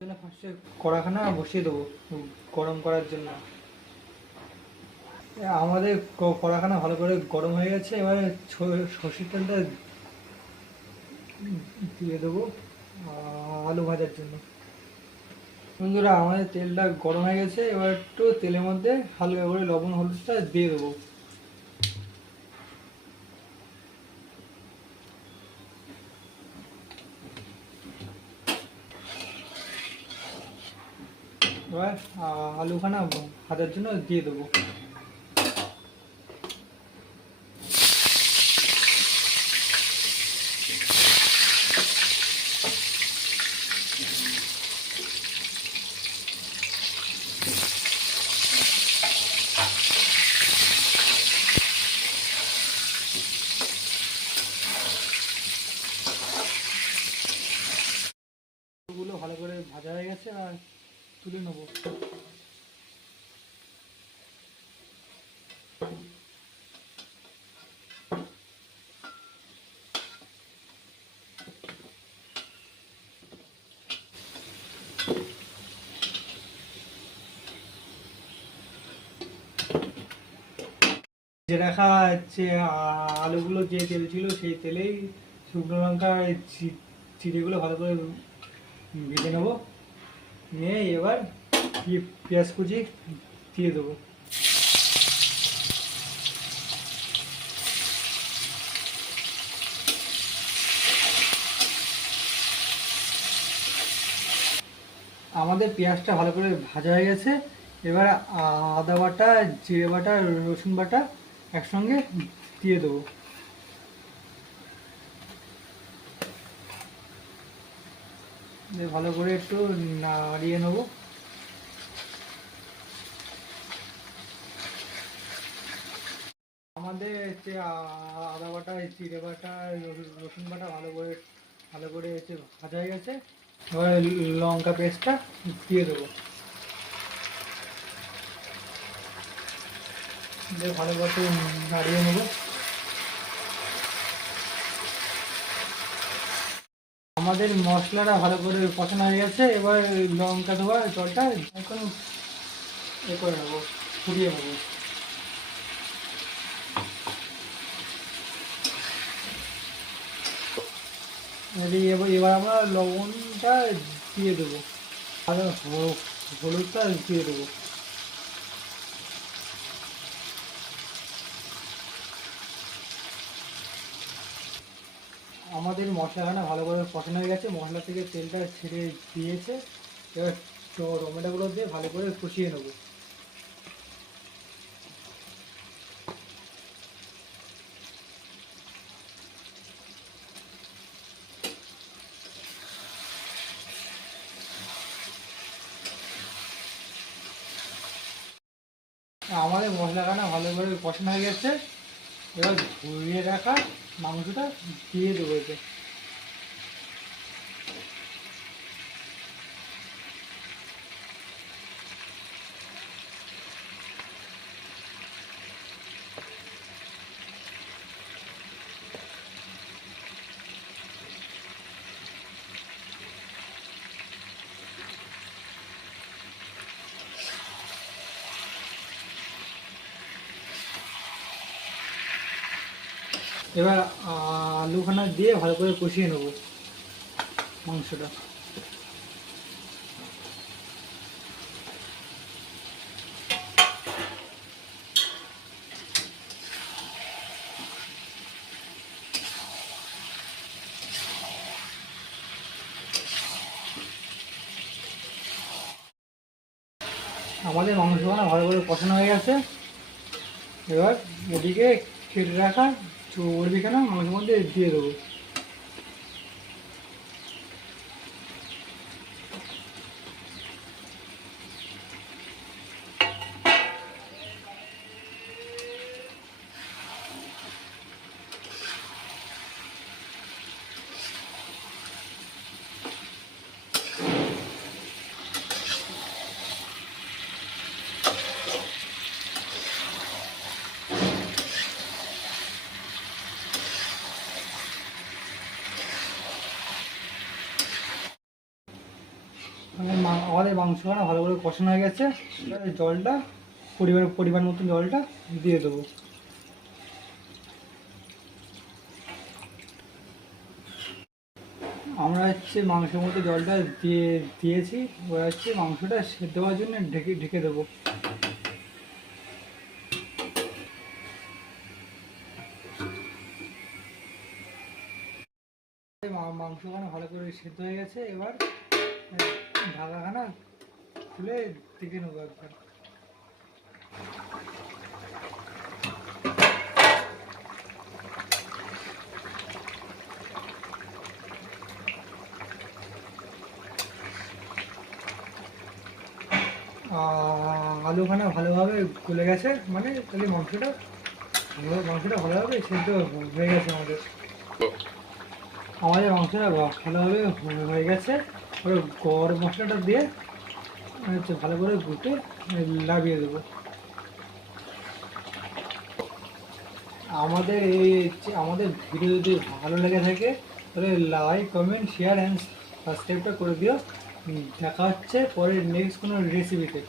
ফার্স্টে কড়াখানা বসিয়ে দেবো গরম করার জন্য। আমাদের কড়াখানা ভালো করে গরম হয়ে গেছে, এবারে সর্ষের তেলটা দিয়ে দেবো আলু ভাজার জন্য। বন্ধুরা, আমাদের তেলটা গরম হয়ে গেছে, এবার একটু তেলের মধ্যে হালকা করে লবণ হলুদটা দিয়ে দেবো। এবার আলুখানা ভাজার জন্য দিয়ে দেবো। গুলো ভালো করে ভাজা হয়ে গেছে, আর তুলে নেবো। যে রাখা হচ্ছে আলুগুলো, যে তেল ছিল সেই তেলেই শুকনো লঙ্কা চিড়েগুলো ভালো করে ভেজে নেবো। নিয়ে এবার পেঁয়াজ কুচি দিয়ে দেবো। আমাদের পেঁয়াজটা ভালো করে ভাজা হয়ে গেছে, এবার আদা বাটা, জিরে বাটা, রসুন বাটা একসঙ্গে দিয়ে দেবো। ভালো করে একটু নাড়িয়ে নেবো। আমাদের হচ্ছে আদা বাটা, জিরে বাটা, রসুন বাটা ভালো করে হচ্ছে ভাজা হয়ে গেছে, এবার লঙ্কা পেস্টটা দিয়ে দেবো। দিয়ে ভালো করে নাড়িয়ে নেবো। আমাদের মশলাটা ভালো করে কষানো হয়ে গেছে, এবার লঙ্কা দেওয়া জলটা এখন করে নেবো, ফুটিয়ে নেবো। এবার আমরা লবণটা দিয়ে দেবো, আর হলুদটা দিয়ে দেবো। আমাদের মশলাখানা ভালো করে কষানো হয়ে গেছে, মশলা থেকে তেলটা ছেড়ে দিয়েছে, এবার টমেটোগুলো দিয়ে ভালো করে কষিয়ে নেবো। আমাদের মশলাখানা ভালো করে কষানো হয়ে গেছে, এবার ধুয়ে রাখা মাংসটা দিয়ে দেবো এতে। এবার আলুখানা দিয়ে ভালো করে কষিয়ে নেবো মাংসটা। আমাদের মাংসখানা ভালো করে কষানো হয়ে গেছে, এবার ওদিকে কেটে রাখা চর্বিখানা মাংসের মধ্যে দিয়ে দেবো। আমাদের মাংসখানা ভালো করে কষানো হয়ে গেছে। এবার জলটা পরিমাণ মতন জলটা দিয়ে দেবো। আমরা মাংসের মধ্যে জলটা দিয়েছি। এবার মাংসটা সেদ্ধ হওয়ার জন্য ঢেকে ঢেকে দেবো। মাংসখানা ভালো করে সেদ্ধ হয়ে গেছে। এবার ঢাকাখানা খুলে দেখে নেবো একবার। আলুখানা ভালোভাবে গলে গেছে, মানে তাহলে মাংসটা ভালোভাবে সেদ্ধ হয়ে গেছে আমাদের। মাংসটা ভালোভাবে হয়ে গেছে। গরম মশলাটা দিয়ে ভালো করে গুটে লাগিয়ে দেবো। আমাদের ভিডিও যদি ভালো লেগে থাকে তাহলে লাইক, কমেন্ট, শেয়ার অ্যান্ড সাবস্ক্রাইবটা করে দিও। দেখা হচ্ছে পরের নেক্সট কোনো রেসিপিতে।